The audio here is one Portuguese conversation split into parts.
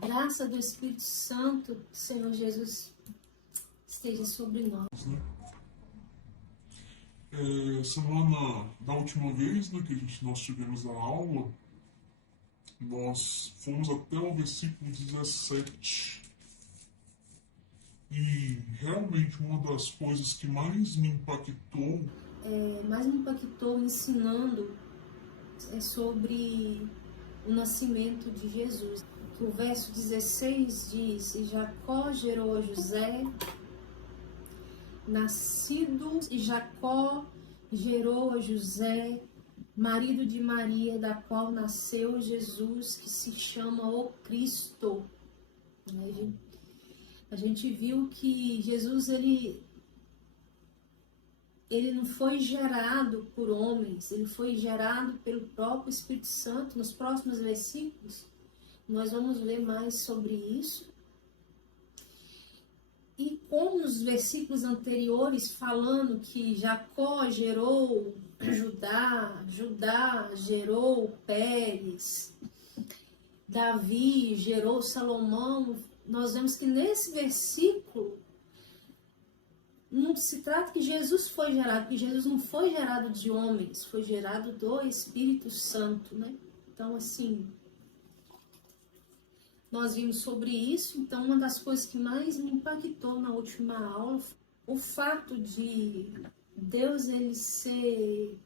graça do Espírito Santo, Senhor Jesus, esteja sobre nós. Semana da última vez, né, que nós tivemos a aula, nós fomos até o versículo 17. E realmente uma das coisas que mais me impactou Ensinando sobre o nascimento de Jesus. Que o verso 16 diz: e Jacó gerou a José, nascido, e Jacó gerou a José, marido de Maria, da qual nasceu Jesus, que se chama o Cristo. A gente viu que Jesus, ele não foi gerado por homens, ele foi gerado pelo próprio Espírito Santo. Nos próximos versículos, nós vamos ver mais sobre isso. E como nos versículos anteriores, falando que Jacó gerou Judá, Judá gerou Pérez, Davi gerou Salomão, nós vemos que nesse versículo não se trata que Jesus foi gerado, que Jesus não foi gerado de homens, foi gerado do Espírito Santo, né? Então, assim, nós vimos sobre isso. Então, uma das coisas que mais me impactou na última aula, o fato de Deus, ele ser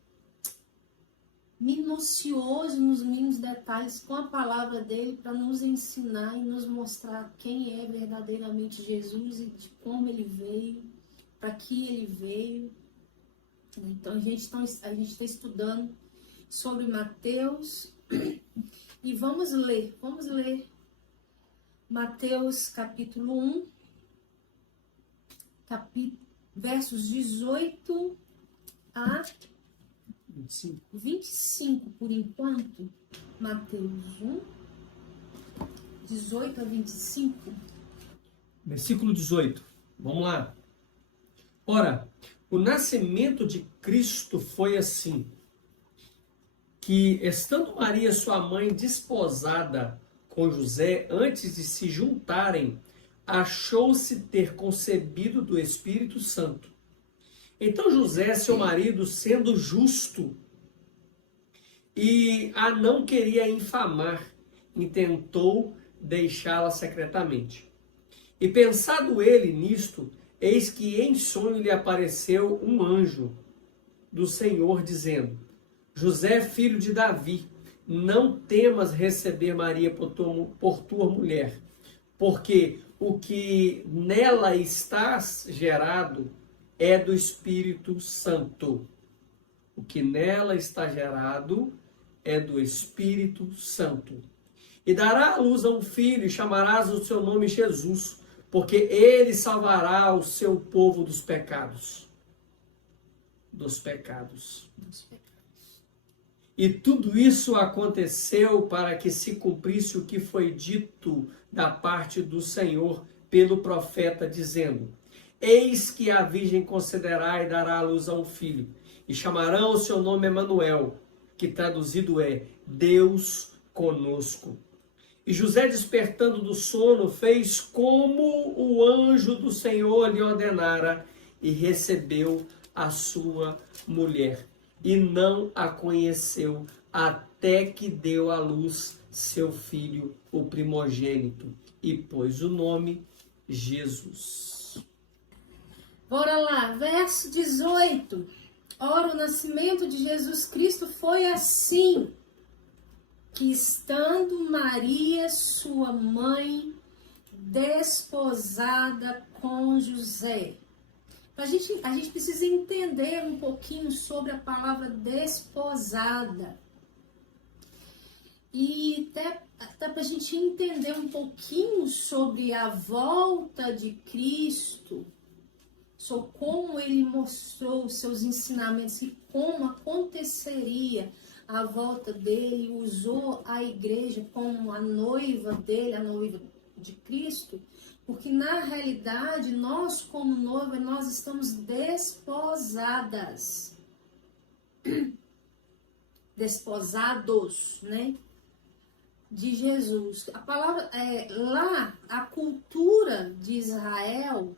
minucioso nos mínimos detalhes com a palavra dele para nos ensinar e nos mostrar quem é verdadeiramente Jesus e de como ele veio, para que ele veio. Então a gente está estudando sobre Mateus e vamos ler Mateus capítulo 1, versos 18 a 25 por enquanto. Mateus 1, 18 a 25. Versículo 18. Vamos lá. Ora, o nascimento de Cristo foi assim, que estando Maria, sua mãe, desposada com José, antes de se juntarem, achou-se ter concebido do Espírito Santo. Então José, seu marido, sendo justo e a não queria infamar, intentou deixá-la secretamente. E pensado ele nisto, eis que em sonho lhe apareceu um anjo do Senhor, dizendo: José, filho de Davi, não temas receber Maria por tua mulher, porque o que nela está gerado é do Espírito Santo. O que nela está gerado é do Espírito Santo. E dará à luz a um filho, e chamarás o seu nome Jesus, porque ele salvará o seu povo dos pecados. Dos pecados. E tudo isso aconteceu para que se cumprisse o que foi dito da parte do Senhor pelo profeta, dizendo: Eis que a virgem conceberá e dará à luz a um filho, e chamarão o seu nome Emanuel, que traduzido é Deus conosco. E José, despertando do sono, fez como o anjo do Senhor lhe ordenara, e recebeu a sua mulher. E não a conheceu até que deu à luz seu filho, o primogênito, e pôs o nome Jesus. Bora lá, verso 18. Ora, o nascimento de Jesus Cristo foi assim, que estando Maria, sua mãe, desposada com José. A gente precisa entender um pouquinho sobre a palavra desposada. E até para a gente entender um pouquinho sobre a volta de Cristo, sobre como ele mostrou os seus ensinamentos e como aconteceria a volta dele, usou a igreja como a noiva dele, a noiva de Cristo, porque na realidade nós como noiva, nós estamos desposadas, desposados, né? de Jesus. A palavra lá, a cultura de Israel,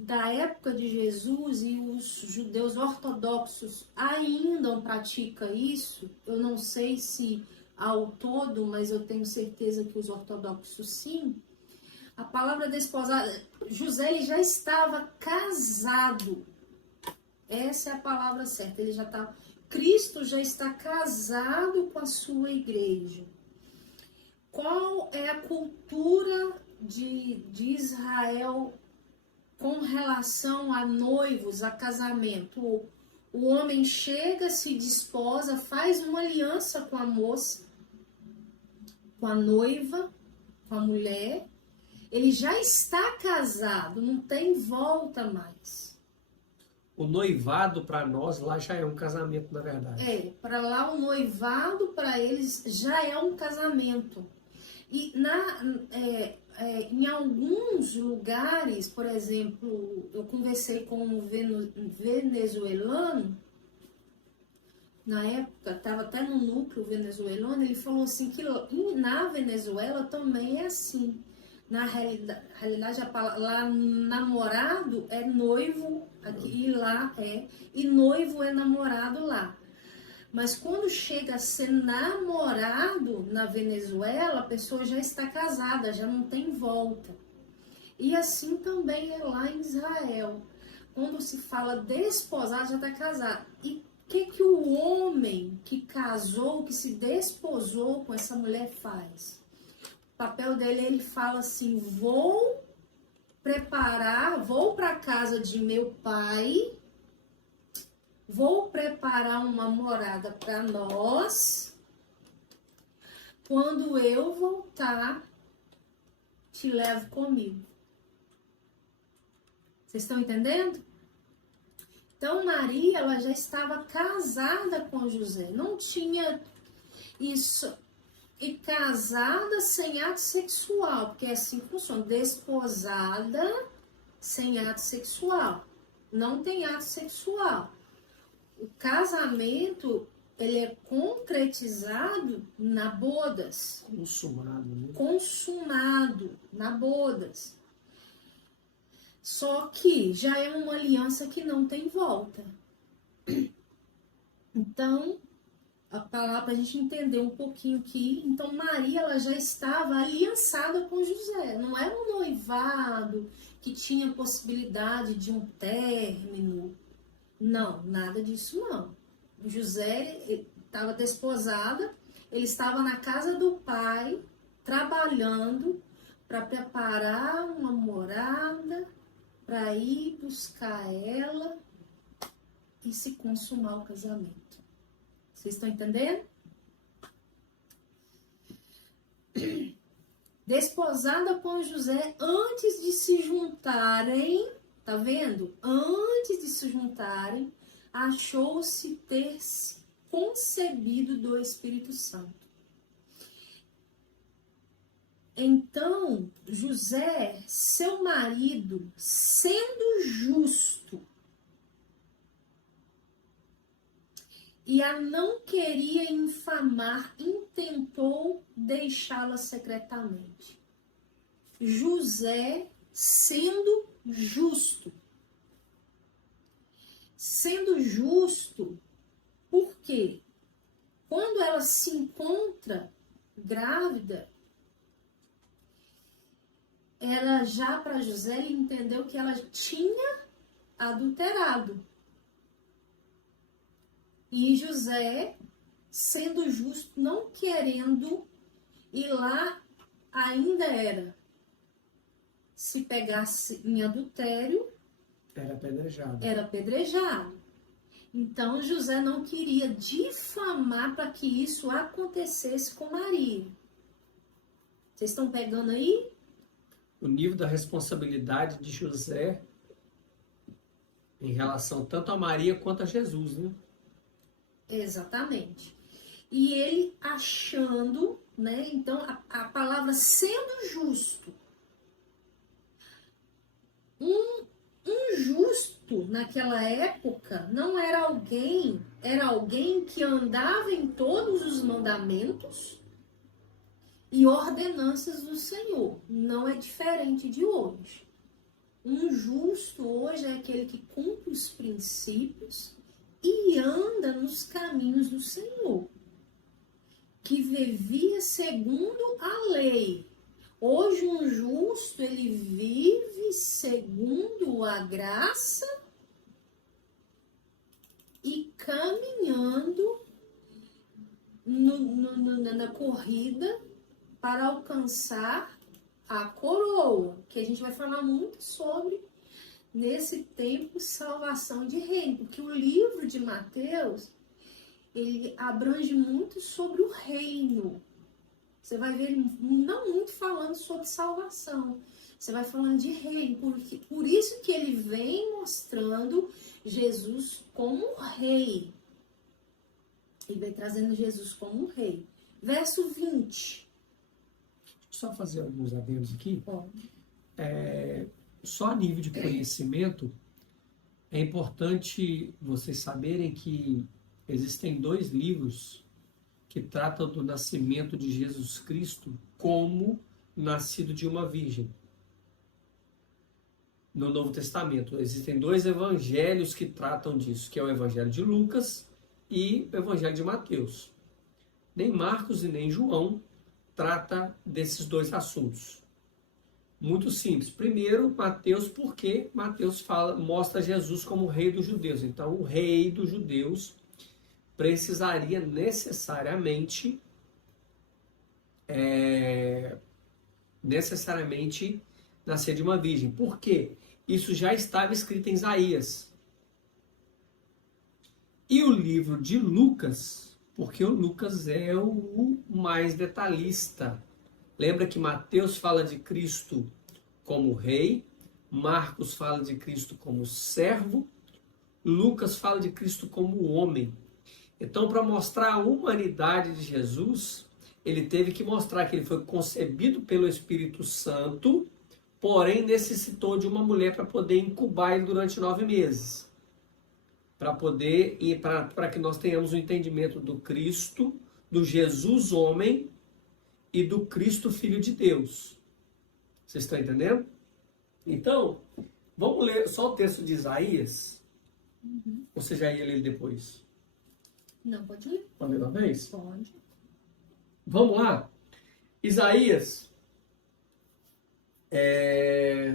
da época de Jesus, e os judeus ortodoxos ainda praticam isso. Eu não sei se ao todo, mas eu tenho certeza que os ortodoxos sim. A palavra desposada, José ele já estava casado. Essa é a palavra certa. Ele já estava. Cristo já está casado com a sua igreja. Qual é a cultura de Israel com relação a noivos, a casamento? O homem chega, se desposa, faz uma aliança com a moça, com a noiva, com a mulher. Ele já está casado, não tem volta mais. O noivado para nós lá já é um casamento, na verdade. Para lá o noivado para eles já é um casamento. E em alguns lugares, por exemplo, eu conversei com um venezuelano, na época, estava até no núcleo venezuelano, ele falou assim que na Venezuela também é assim. Na realidade, lá namorado é noivo aqui, e lá e noivo é namorado lá. Mas quando chega a ser namorado na Venezuela, a pessoa já está casada, já não tem volta. E assim também é lá em Israel. Quando se fala desposado, já está casado. E o que o homem que casou, que se desposou com essa mulher faz? O papel dele, ele fala assim: vou para a casa de meu pai, vou preparar uma morada para nós. Quando eu voltar, te levo comigo. Vocês estão entendendo? Então, Maria, ela já estava casada com José. Não tinha isso. E casada sem ato sexual, porque é assim que funciona. Desposada sem ato sexual. Não tem ato sexual. O casamento, ele é concretizado na bodas. Consumado, né? Consumado na bodas. Só que já é uma aliança que não tem volta. Então, a palavra para a gente entender um pouquinho que, então Maria, ela já estava aliançada com José. Não era um noivado que tinha possibilidade de um término. Não, nada disso não. José estava desposada, ele estava na casa do pai, trabalhando para preparar uma morada, para ir buscar ela e se consumar o casamento. Vocês estão entendendo? Desposada com José antes de se juntarem, tá vendo? Antes de se juntarem, achou-se ter se concebido do Espírito Santo. Então, José, seu marido, sendo justo, e a não queria infamar, intentou deixá-la secretamente. José, sendo justo. Sendo justo, por quê? Quando ela se encontra grávida, ela já para José, ele entendeu que ela tinha adulterado. E José, sendo justo, não querendo ir lá, ainda era. Se pegasse em adultério, era apedrejado. Era apedrejado. Então José não queria difamar para que isso acontecesse com Maria. Vocês estão pegando aí? O nível da responsabilidade de José em relação tanto a Maria quanto a Jesus, né? Exatamente. E ele achando, né? Então, a palavra sendo justo. Um justo naquela época não era alguém, era alguém que andava em todos os mandamentos e ordenanças do Senhor. Não é diferente de hoje. Um justo hoje é aquele que cumpre os princípios e anda nos caminhos do Senhor, que vivia segundo a lei. Hoje um justo, ele vive segundo a graça e caminhando na corrida para alcançar a coroa, que a gente vai falar muito sobre nesse tempo salvação de reino, porque o livro de Mateus, ele abrange muito sobre o reino. Você vai ver ele não muito falando sobre salvação. Você vai falando de reino. Por isso que ele vem mostrando Jesus como rei. Ele vem trazendo Jesus como rei. Verso 20. Só fazer alguns adendos aqui. Bom. Só a nível de conhecimento, é importante vocês saberem que existem 2 livros que tratam do nascimento de Jesus Cristo como nascido de uma virgem. No Novo Testamento, existem 2 evangelhos que tratam disso, que é o Evangelho de Lucas e o Evangelho de Mateus. Nem Marcos e nem João trata desses 2 assuntos. Muito simples. Primeiro, Mateus, porque Mateus mostra Jesus como rei dos judeus. Então, o rei dos judeus precisaria necessariamente nascer de uma virgem. Por quê? Isso já estava escrito em Isaías. E o livro de Lucas, porque o Lucas é o mais detalhista. Lembra que Mateus fala de Cristo como rei, Marcos fala de Cristo como servo, Lucas fala de Cristo como homem. Então, para mostrar a humanidade de Jesus, ele teve que mostrar que ele foi concebido pelo Espírito Santo, porém necessitou de uma mulher para poder incubar ele durante 9 meses. Para que nós tenhamos o entendimento do Cristo, do Jesus homem e do Cristo Filho de Deus. Vocês estão entendendo? Então, vamos ler só o texto de Isaías? Ou você já ia ler depois? Não, pode ler. Pode ler uma vez? Pode. Vamos lá. Isaías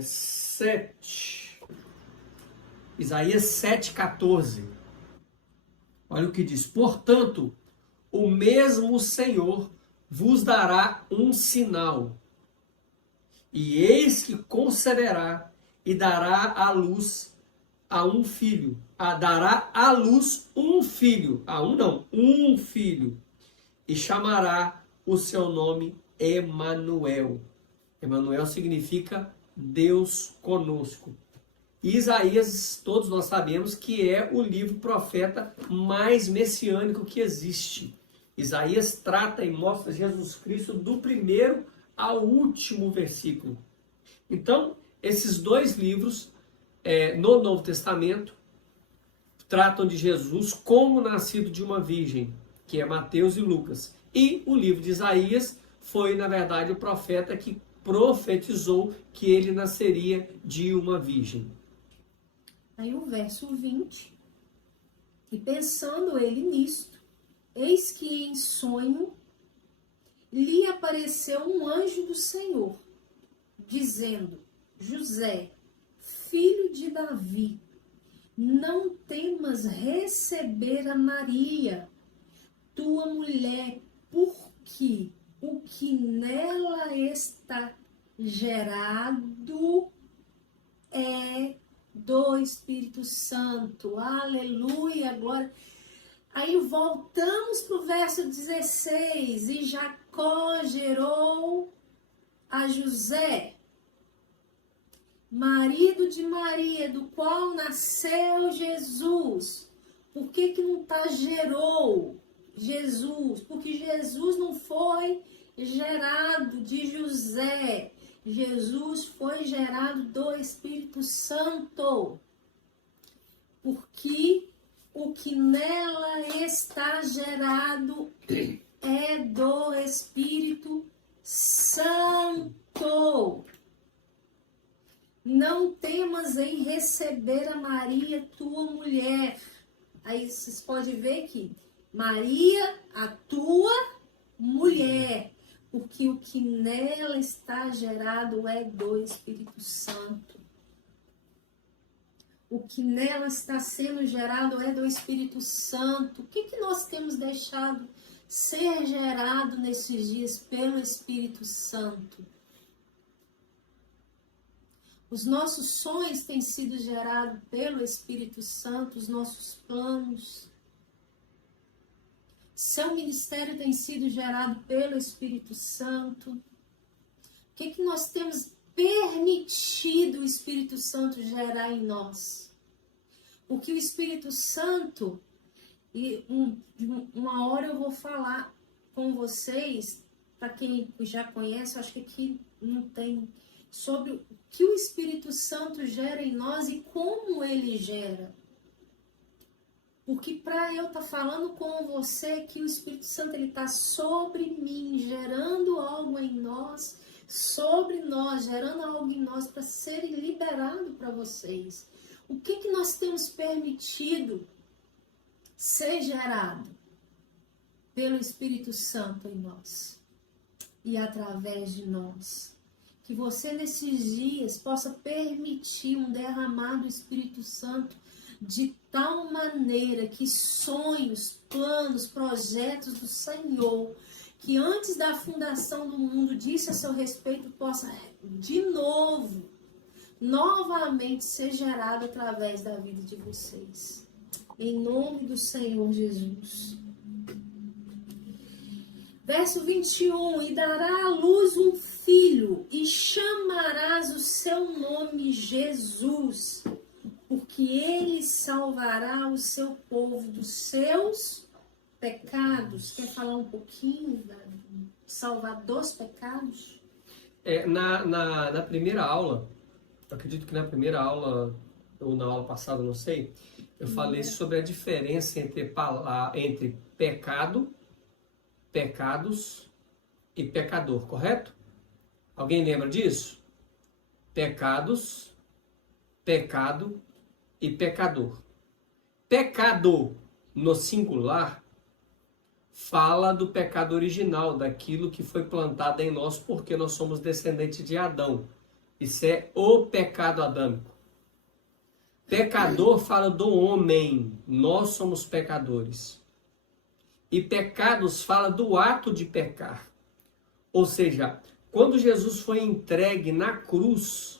7. Isaías 7,14. Olha o que diz. Portanto, o mesmo Senhor vos dará um sinal. E eis que concederá e dará à luz a um filho. Dará à luz um filho. Um filho. E chamará o seu nome Emanuel. Emanuel significa Deus conosco. E Isaías, todos nós sabemos que é o livro profeta mais messiânico que existe. Isaías trata e mostra Jesus Cristo do primeiro ao último versículo. Então, esses 2 livros no Novo Testamento tratam de Jesus como nascido de uma virgem, que é Mateus e Lucas. E o livro de Isaías foi, na verdade, o profeta que profetizou que ele nasceria de uma virgem. Aí o verso 20. E pensando ele nisto, eis que em sonho lhe apareceu um anjo do Senhor, dizendo: José, filho de Davi, não temas receber a Maria, tua mulher, porque o que nela está gerado é do Espírito Santo. Aleluia, glória. Aí voltamos para o verso 16. E Jacó gerou a José, marido de Maria, do qual nasceu Jesus. Por que não está gerou Jesus? Porque Jesus não foi gerado de José. Jesus foi gerado do Espírito Santo, porque o que nela está gerado é do Espírito Santo. Não temas em receber a Maria, tua mulher. Aí vocês podem ver que Maria, a tua mulher, porque o que nela está gerado é do Espírito Santo. O que nela está sendo gerado é do Espírito Santo. O que nós temos deixado ser gerado nesses dias pelo Espírito Santo? Os nossos sonhos têm sido gerados pelo Espírito Santo, os nossos planos. Seu ministério tem sido gerado pelo Espírito Santo. O que nós temos permitido o Espírito Santo gerar em nós? Porque o Espírito Santo, e uma hora eu vou falar com vocês, para quem já conhece, eu acho que aqui não tem, sobre o que o Espírito Santo gera em nós e como ele gera. Porque para eu estar falando com você que o Espírito Santo ele está sobre mim, gerando algo em nós, sobre nós, gerando algo em nós para ser liberado para vocês. O que nós temos permitido ser gerado pelo Espírito Santo em nós e através de nós? Que você nesses dias possa permitir um derramar do Espírito Santo de tal maneira que sonhos, planos, projetos do Senhor, que antes da fundação do mundo disse a seu respeito, possa de novo, novamente ser gerado através da vida de vocês. Em nome do Senhor Jesus. Verso 21, e dará à luz um filho, e chamarás o seu nome Jesus, porque ele salvará o seu povo dos seus pecados. Quer falar um pouquinho de salvar dos pecados? Na primeira aula, eu acredito que na primeira aula, ou na aula passada, não sei, eu falei sobre a diferença entre pecado, pecados e pecador, correto? Alguém lembra disso? Pecados, pecado e pecador. Pecado, no singular, fala do pecado original, daquilo que foi plantado em nós porque nós somos descendentes de Adão. Isso é o pecado adâmico. Pecador fala do homem, nós somos pecadores. E pecados fala do ato de pecar. Ou seja, quando Jesus foi entregue na cruz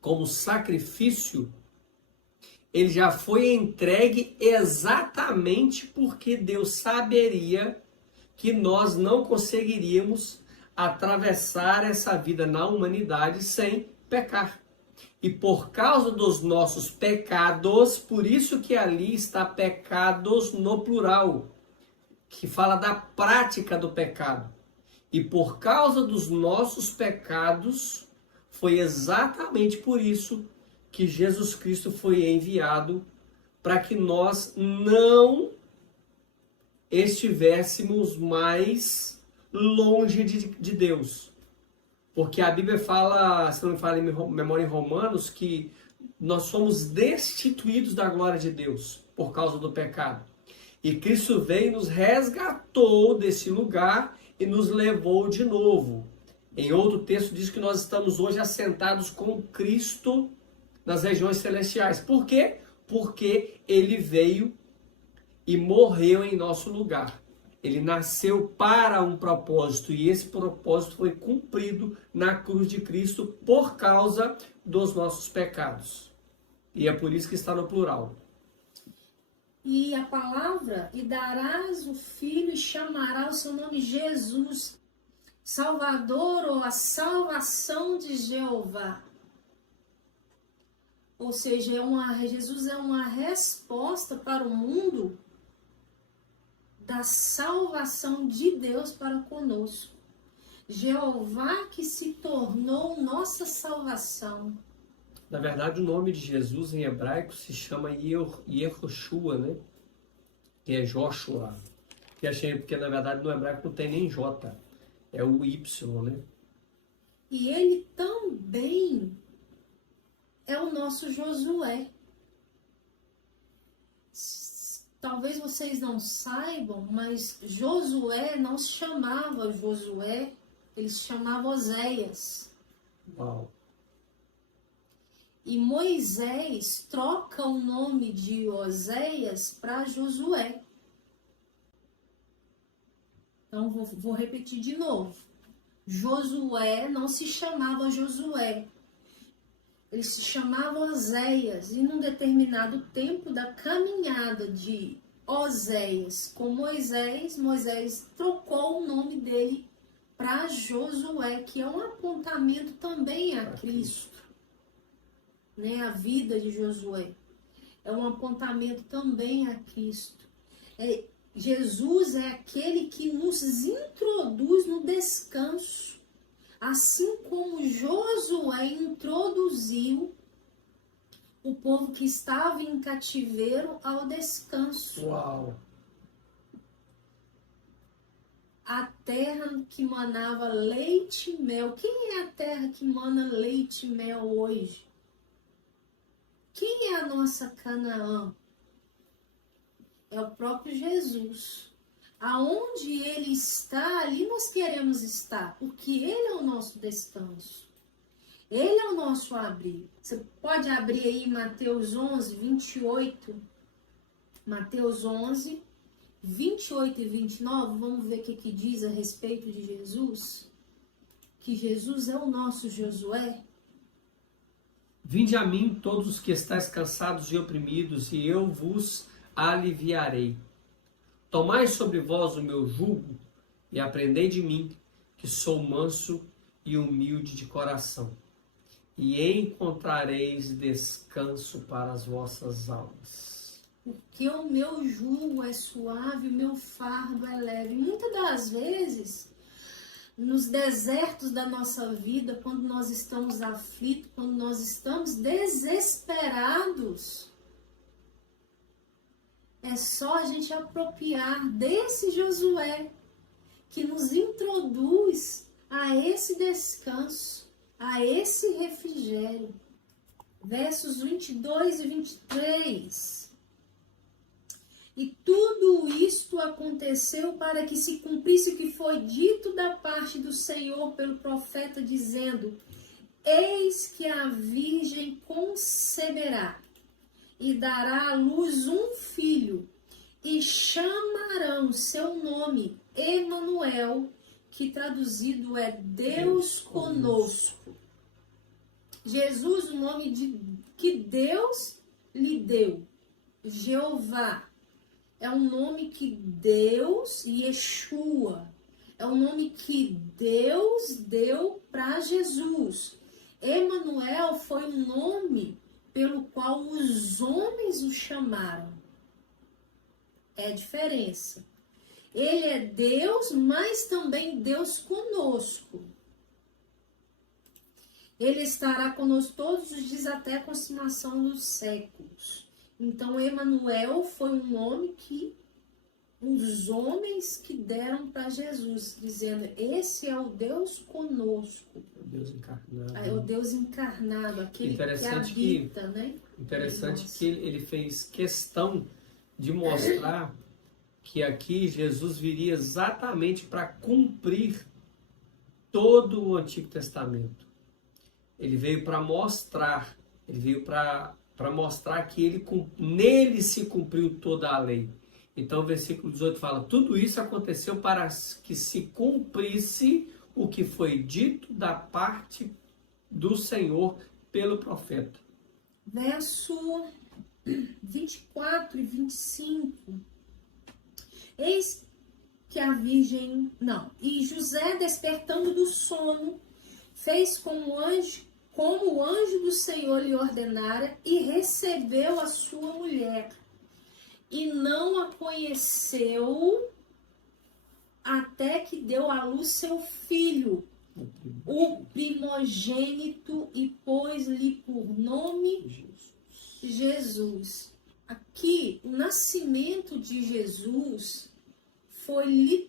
como sacrifício, ele já foi entregue exatamente porque Deus saberia que nós não conseguiríamos atravessar essa vida na humanidade sem pecar. E por causa dos nossos pecados, por isso que ali está pecados no plural, que fala da prática do pecado. E por causa dos nossos pecados, foi exatamente por isso que Jesus Cristo foi enviado, para que nós não estivéssemos mais longe de Deus. Porque a Bíblia fala, se não me fala em memória em Romanos, que nós somos destituídos da glória de Deus por causa do pecado. E Cristo veio e nos resgatou desse lugar e nos levou de novo. Em outro texto diz que nós estamos hoje assentados com Cristo nas regiões celestiais. Por quê? Porque ele veio e morreu em nosso lugar. Ele nasceu para um propósito e esse propósito foi cumprido na cruz de Cristo por causa dos nossos pecados. E é por isso que está no plural. E a palavra, e darás o filho e chamará o seu nome Jesus, Salvador ou a salvação de Jeová. Ou seja, Jesus é uma resposta para o mundo da salvação de Deus para conosco. Jeová que se tornou nossa salvação. Na verdade, o nome de Jesus em hebraico se chama Yehoshua, né? Que é Joshua. Que achei, porque na verdade no hebraico não tem nem J, é o Y, né? E ele também é o nosso Josué. Talvez vocês não saibam, mas Josué não se chamava Josué, ele se chamava Oséias. Uau. E Moisés troca o nome de Oséias para Josué. Então, vou repetir de novo. Josué não se chamava Josué. Ele se chamava Oséias. E num determinado tempo da caminhada de Oséias com Moisés, Moisés trocou o nome dele para Josué, que é um apontamento também a Cristo. Né? A vida de Josué é um apontamento também a Cristo. Jesus é aquele que nos introduz no descanso, assim como Josué introduziu o povo que estava em cativeiro ao descanso. Uau. A terra que manava leite e mel. Quem é a terra que mana leite e mel hoje? Quem é a nossa Canaã? É o próprio Jesus. Aonde ele está, ali nós queremos estar, porque ele é o nosso descanso. Ele é o nosso abrigo. Você pode abrir aí Mateus 11, 28. Mateus 11, 28 e 29. Vamos ver o que diz a respeito de Jesus. Que Jesus é o nosso Josué. Vinde a mim todos os que estáis cansados e oprimidos, e eu vos aliviarei. Tomai sobre vós o meu jugo e aprendei de mim, que sou manso e humilde de coração, e encontrareis descanso para as vossas almas. Porque o meu jugo é suave, o meu fardo é leve. Muitas das vezes, nos desertos da nossa vida, quando nós estamos aflitos, quando nós estamos desesperados, é só a gente apropriar desse Josué que nos introduz a esse descanso, a esse refrigério. Versos 22 e 23. E tudo isto aconteceu para que se cumprisse o que foi dito da parte do Senhor pelo profeta, dizendo: Eis que a virgem conceberá e dará à luz um filho, e chamarão seu nome Emanuel, que traduzido é Deus conosco. Jesus, o nome que Deus lhe deu, Jeová, é um nome que Deus, Yeshua, é um nome que Deus deu para Jesus. Emanuel foi um nome pelo qual os homens o chamaram. É a diferença. Ele é Deus, mas também Deus conosco. Ele estará conosco todos os dias até a consumação dos séculos. Então, Emanuel foi um nome que os homens que deram para Jesus, dizendo: esse é o Deus conosco. O Deus encarnado. É o Deus encarnado, aquele que habita, né? Interessante que ele fez questão de mostrar que aqui Jesus viria exatamente para cumprir todo o Antigo Testamento. Ele veio para mostrar, ele veio para mostrar que nele se cumpriu toda a lei. Então o versículo 18 fala: tudo isso aconteceu para que se cumprisse o que foi dito da parte do Senhor pelo profeta. Verso 24 e 25. Eis que a virgem... Não. E José, despertando do sono, fez como o anjo do Senhor lhe ordenara, e recebeu a sua mulher. E não a conheceu até que deu à luz seu filho, o primogênito, e pôs-lhe por nome Jesus. Aqui, o nascimento de Jesus foi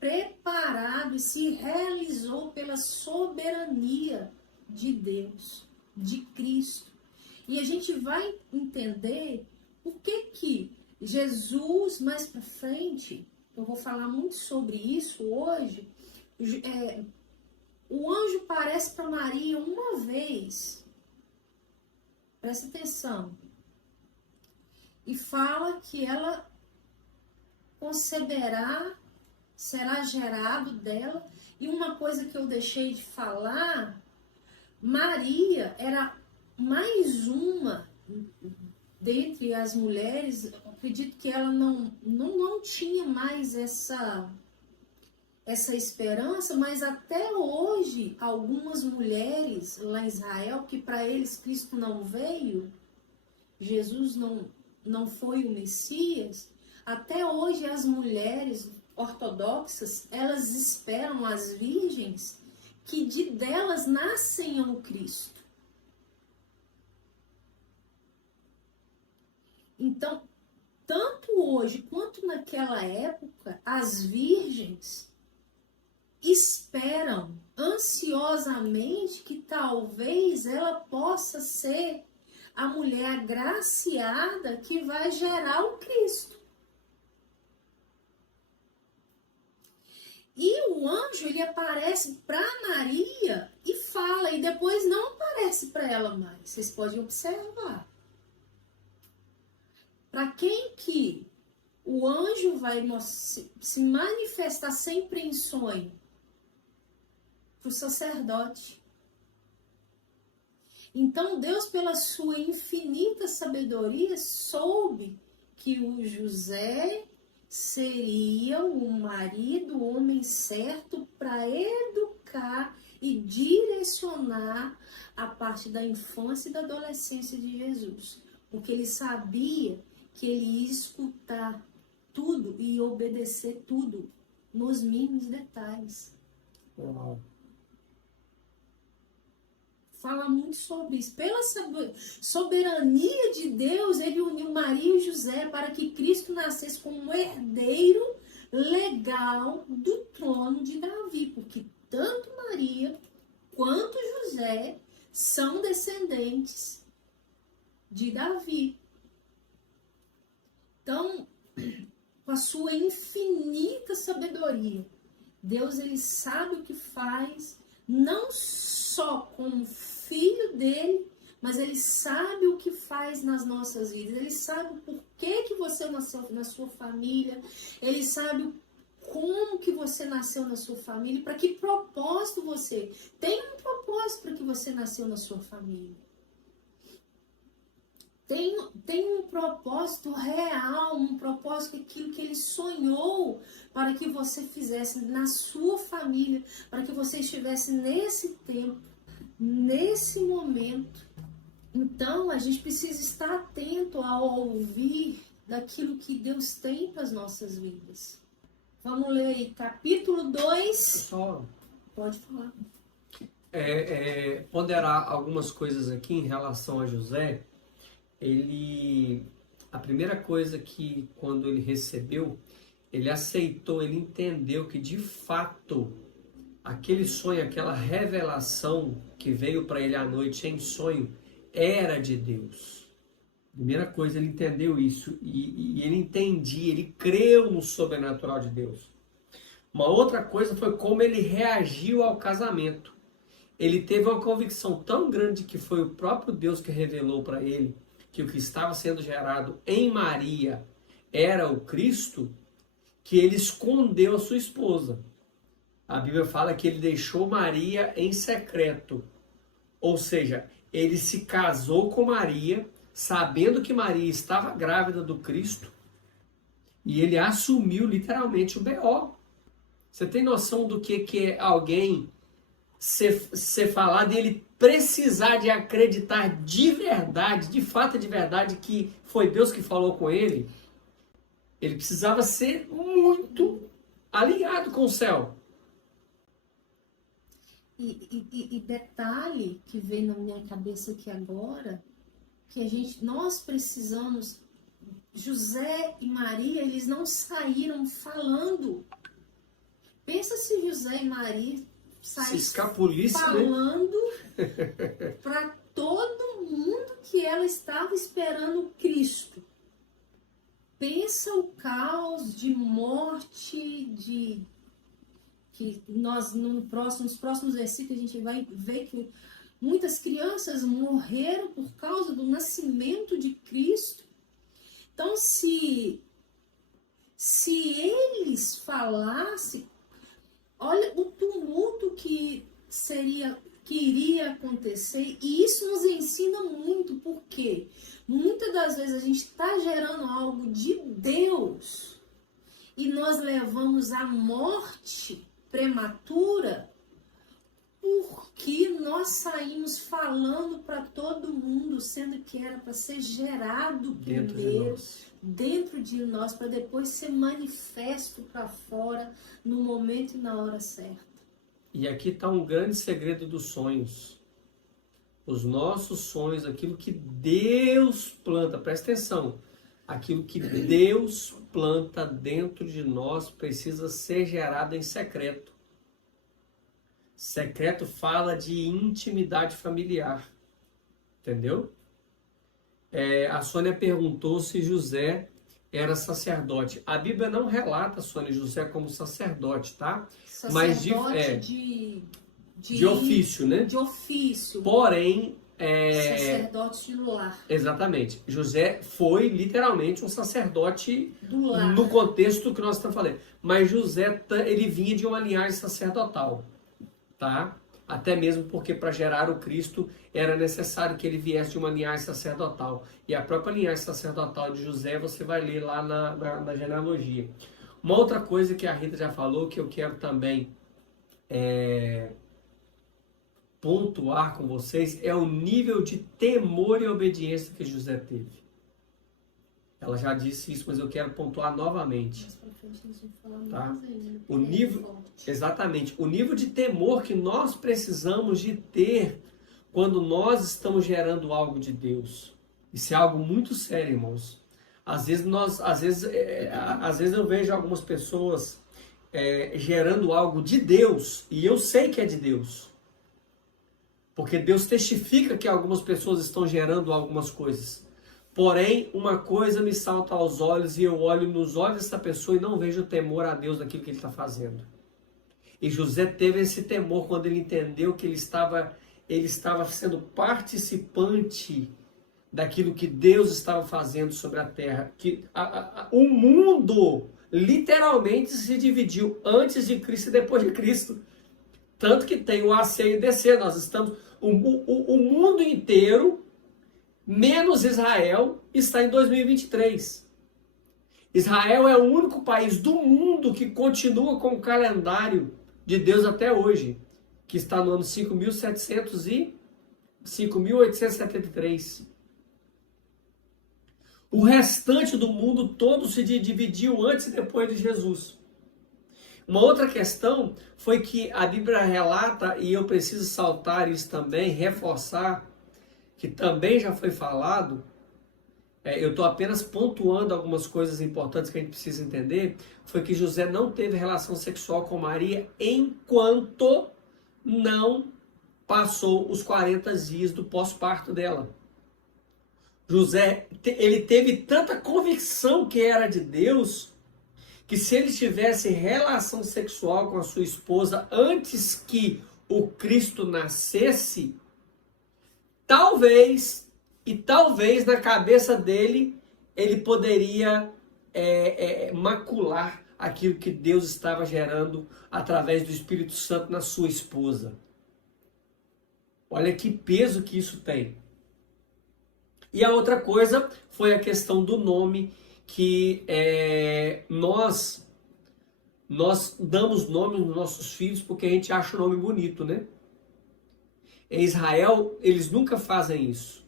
preparado e se realizou pela soberania de Deus, de Cristo. E a gente vai entender por que Jesus, mais para frente, eu vou falar muito sobre isso hoje, o anjo aparece para Maria uma vez, presta atenção, e fala que ela conceberá, será gerado dela. E uma coisa que eu deixei de falar, Maria era mais uma dentre as mulheres. Eu acredito que ela não tinha mais essa esperança, mas até hoje algumas mulheres lá em Israel, que para eles Cristo não veio, Jesus não foi o Messias, até hoje as mulheres ortodoxas, elas esperam as virgens que delas nascem o Cristo. Então, tanto hoje quanto naquela época, as virgens esperam ansiosamente que talvez ela possa ser a mulher agraciada que vai gerar o Cristo. E o anjo, ele aparece para Maria e fala, e depois não aparece para ela mais. Vocês podem observar. Para quem que o anjo vai se manifestar sempre em sonho? Para o sacerdote. Então Deus, pela sua infinita sabedoria, soube que o José seria o marido, o homem certo para educar e direcionar a parte da infância e da adolescência de Jesus. Porque ele sabia que ele ia escutar tudo e obedecer tudo nos mínimos detalhes. Uau. Fala muito sobre isso. Pela soberania de Deus, ele uniu Maria e José para que Cristo nascesse como herdeiro legal do trono de Davi, porque tanto Maria quanto José são descendentes de Davi. Então, com a sua infinita sabedoria, Deus, ele sabe o que faz, não só com o filho dele, mas ele sabe o que faz nas nossas vidas. Ele sabe o porquê que você nasceu na sua família, ele sabe como que você nasceu na sua família, para que propósito você tem. Um propósito para que você nasceu na sua família. Tem um propósito real, um propósito, aquilo que ele sonhou para que você fizesse na sua família, para que você estivesse nesse tempo, nesse momento. Então, a gente precisa estar atento ao ouvir daquilo que Deus tem para as nossas vidas. Vamos ler aí, capítulo 2. Só Pode falar. Ponderar algumas coisas aqui em relação a José. A primeira coisa que, quando ele recebeu, ele aceitou, ele entendeu que de fato aquele sonho, aquela revelação que veio para ele à noite em sonho era de Deus. Primeira coisa, ele entendeu isso e ele entendia, ele creu no sobrenatural de Deus. Uma outra coisa foi como ele reagiu ao casamento. Ele teve uma convicção tão grande que foi o próprio Deus que revelou para ele que o que estava sendo gerado em Maria era o Cristo, que ele escondeu a sua esposa. A Bíblia fala que ele deixou Maria em secreto. Ou seja, ele se casou com Maria, sabendo que Maria estava grávida do Cristo, e ele assumiu literalmente o B.O. Você tem noção do que é alguém ser falado e ele precisar de acreditar de verdade, de fato de verdade, que foi Deus que falou com ele? Ele precisava ser muito alinhado com o céu. E detalhe que vem na minha cabeça aqui agora, que nós precisamos, José e Maria, eles não saíram falando. Pensa se José e Maria saíssem falando, né? Para todo mundo que ela estava esperando Cristo. Pensa o caos de morte, que nós nos próximos versículos a gente vai ver que muitas crianças morreram por causa do nascimento de Cristo. Então, se eles falassem, olha o tumulto que iria acontecer, e isso nos ensina muito, porque muitas das vezes a gente está gerando algo de Deus e nós levamos à morte prematura porque nós saímos falando para todo mundo, sendo que era para ser gerado primeiro dentro de nós, para depois ser manifesto para fora no momento e na hora certa. E aqui está um grande segredo dos sonhos. Os nossos sonhos, aquilo que Deus planta, presta atenção, aquilo que Deus planta dentro de nós precisa ser gerado em secreto. Secreto fala de intimidade familiar, entendeu? A Sônia perguntou se José era sacerdote. A Bíblia não relata, Sônia, José como sacerdote, tá? Sacerdote mas de ofício, né? De ofício. Porém, sacerdote do lar. Exatamente. José foi literalmente um sacerdote do lar. No contexto que nós estamos falando. Mas José, ele vinha de uma linhagem sacerdotal, tá? Até mesmo porque para gerar o Cristo era necessário que ele viesse de uma linhagem sacerdotal. E a própria linhagem sacerdotal de José você vai ler lá na genealogia. Uma outra coisa que a Rita já falou, que eu quero também pontuar com vocês, é o nível de temor e obediência que José teve. Ela já disse isso, mas eu quero pontuar novamente. Tá? O nível, exatamente, o nível de temor que nós precisamos de ter quando nós estamos gerando algo de Deus. Isso é algo muito sério, irmãos. Às vezes eu vejo algumas pessoas gerando algo de Deus e eu sei que é de Deus. Porque Deus testifica que algumas pessoas estão gerando algumas coisas. Porém, uma coisa me salta aos olhos e eu olho nos olhos dessa pessoa e não vejo temor a Deus naquilo que ele está fazendo. E José teve esse temor quando ele entendeu que ele estava sendo participante daquilo que Deus estava fazendo sobre a terra. Que o mundo literalmente se dividiu antes de Cristo e depois de Cristo. Tanto que tem o AC e o DC. Nós estamos... O mundo inteiro, menos Israel, está em 2023. Israel é o único país do mundo que continua com o calendário de Deus até hoje, que está no ano 5.873. O restante do mundo todo se dividiu antes e depois de Jesus. Uma outra questão foi que a Bíblia relata, e eu preciso saltar isso também, reforçar, que também já foi falado, eu estou apenas pontuando algumas coisas importantes que a gente precisa entender, foi que José não teve relação sexual com Maria enquanto não passou os 40 dias do pós-parto dela. José, ele teve tanta convicção que era de Deus, que se ele tivesse relação sexual com a sua esposa antes que o Cristo nascesse, talvez na cabeça dele, ele poderia macular aquilo que Deus estava gerando através do Espírito Santo na sua esposa. Olha que peso que isso tem. E a outra coisa foi a questão do nome, que nós damos nome nos nossos filhos porque a gente acha o nome bonito, né? Em Israel, eles nunca fazem isso.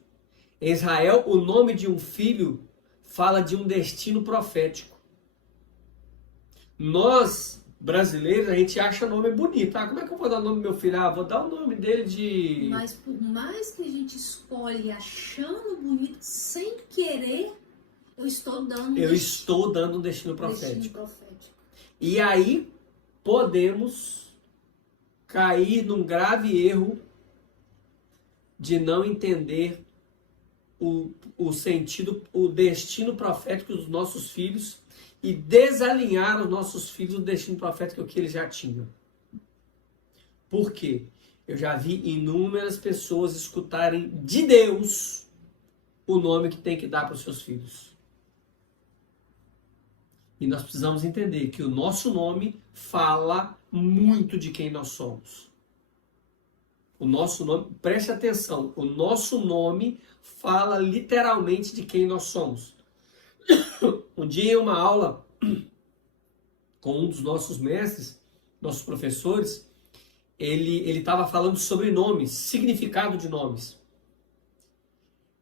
Em Israel, o nome de um filho fala de um destino profético. Nós, brasileiros, a gente acha nome bonito. Ah, como é que eu vou dar o nome do meu filho? Ah, vou dar o nome dele de... Mas por mais que a gente escolhe achando bonito, sem querer, eu estou dando um destino profético. destino profético. E aí podemos cair num grave erro de não entender o sentido, o destino profético dos nossos filhos e desalinhar os nossos filhos do destino profético que eles já tinham. Por quê? Eu já vi inúmeras pessoas escutarem de Deus o nome que tem que dar para os seus filhos. E nós precisamos entender que o nosso nome fala muito de quem nós somos. O nosso nome, preste atenção, o nosso nome fala literalmente de quem nós somos. Um dia em uma aula com um dos nossos mestres, nossos professores, ele estava falando sobre nomes, significado de nomes.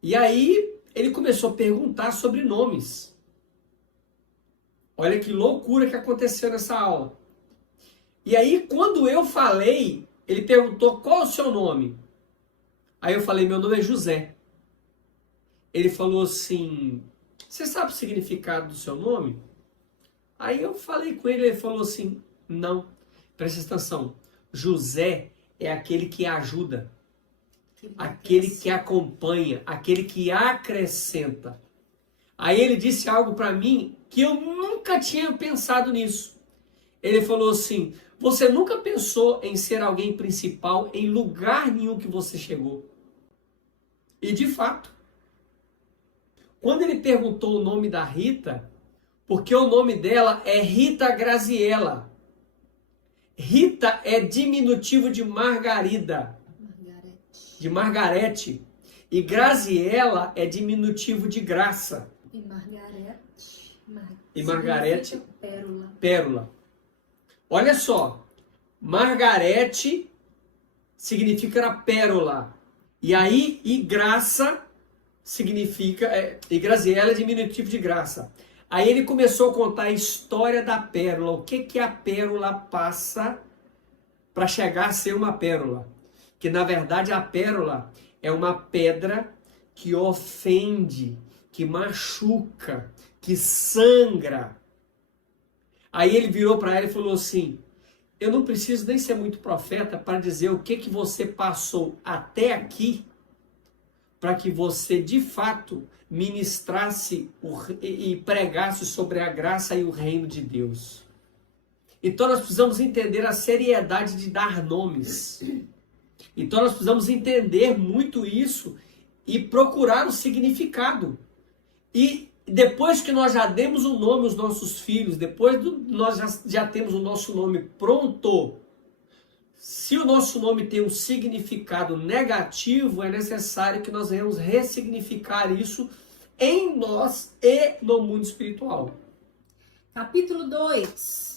E aí ele começou a perguntar sobre nomes. Olha que loucura que aconteceu nessa aula. E aí quando eu falei, ele perguntou qual é o seu nome. Aí eu falei, meu nome é José. Ele falou assim, você sabe o significado do seu nome? Aí eu falei com ele, ele falou assim, não, presta atenção, José é aquele que ajuda, aquele que acompanha, aquele que acrescenta. Aí ele disse algo para mim que eu nunca tinha pensado nisso. Ele falou assim, você nunca pensou em ser alguém principal em lugar nenhum que você chegou. E de fato, quando ele perguntou o nome da Rita, porque o nome dela é Rita Graziella. Rita é diminutivo de Margarida, de Margarete. E Graziella é diminutivo de Graça. E Margarete, pérola. pérola. Olha só, Margarete significa pérola. E aí, e Graça significa, e Graziella é diminutivo de Graça. Aí ele começou a contar a história da pérola, o que a pérola passa para chegar a ser uma pérola. Que na verdade a pérola é uma pedra que ofende, que machuca, que sangra. Aí ele virou para ela e falou assim, eu não preciso nem ser muito profeta para dizer o que você passou até aqui para que você de fato ministrasse e pregasse sobre a graça e o reino de Deus. Então nós precisamos entender a seriedade de dar nomes. Então nós precisamos entender muito isso e procurar o significado. E depois que nós já demos o nome aos nossos filhos, depois nós já temos o nosso nome pronto, se o nosso nome tem um significado negativo, é necessário que nós venhamos ressignificar isso em nós e no mundo espiritual. Capítulo 2.